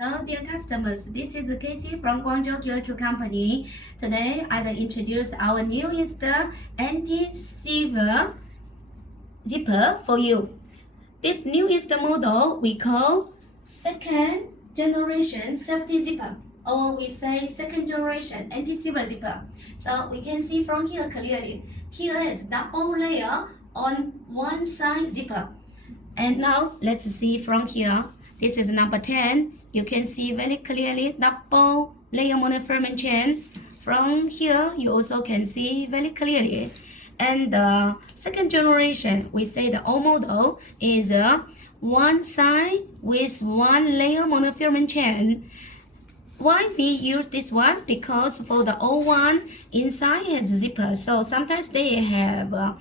Hello, dear customers. This is Cathy from Guangzhou QQ Company. Today, I'll introduce our newest anti-silver zipper for you. This newest model we call second generation safety zipper, or we say second generation anti-silver zipper. So we can see from here clearly. Here is double layer on one side zipper. And now let's see from here. This is number 10. You can see very clearly double layer monofilament chain. From here, you also can see very clearly. And the second generation, we say the old model is one side with one layer monofilament chain. Why we use this one? Because for the old one, inside has zipper. So sometimes they have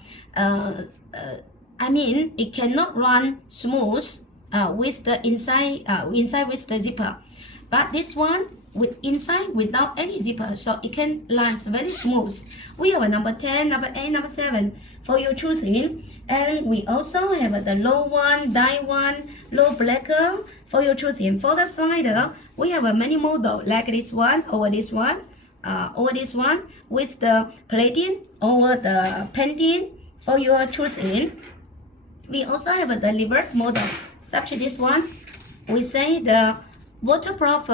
it cannot run smooth with the inside with the zipper, but this one with inside without any zipper, so it can run very smooth. We have a number 10, number 8, number 7 for your choosing, and we also have the low one, die one, low blacker for your choosing. For the slider, we have a many model like this one or this one, or this one with the plating or the painting for your choosing. We also have the reverse model, such as this one. We say the waterproof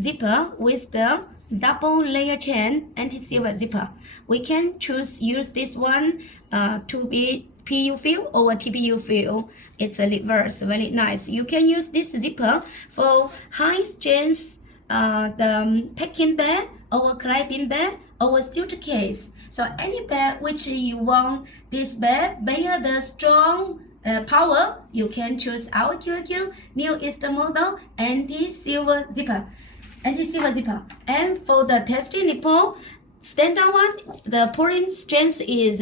zipper with the double layer chain anti-silver zipper. We can use this one to be PU fill or TPU fill. It's a reverse, very nice. You can use this zipper for high strength the packing bag or climbing bag or suitcase. So any bag which you want this bag bear the strong power, you can choose our QQ newest model anti-silver zipper. And for the testing nipple, standard one, the pulling strength is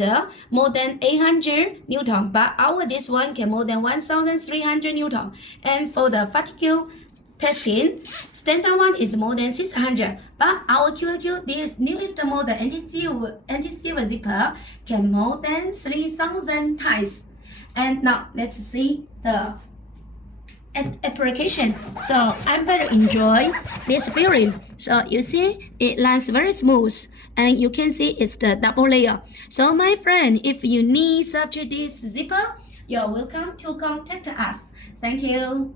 more than 800 Newton, but our this one can more than 1,300 Newton. And for the fatigue testing, standard one is more than 600, but our QQ, this newest model anti-silver zipper, can more than 3,000 times. And now let's see the application. So I very enjoy this feeling. So you see it lands very smooth, and you can see it's the double layer. So my friend, if you need such this zipper, you're welcome to contact us. Thank you.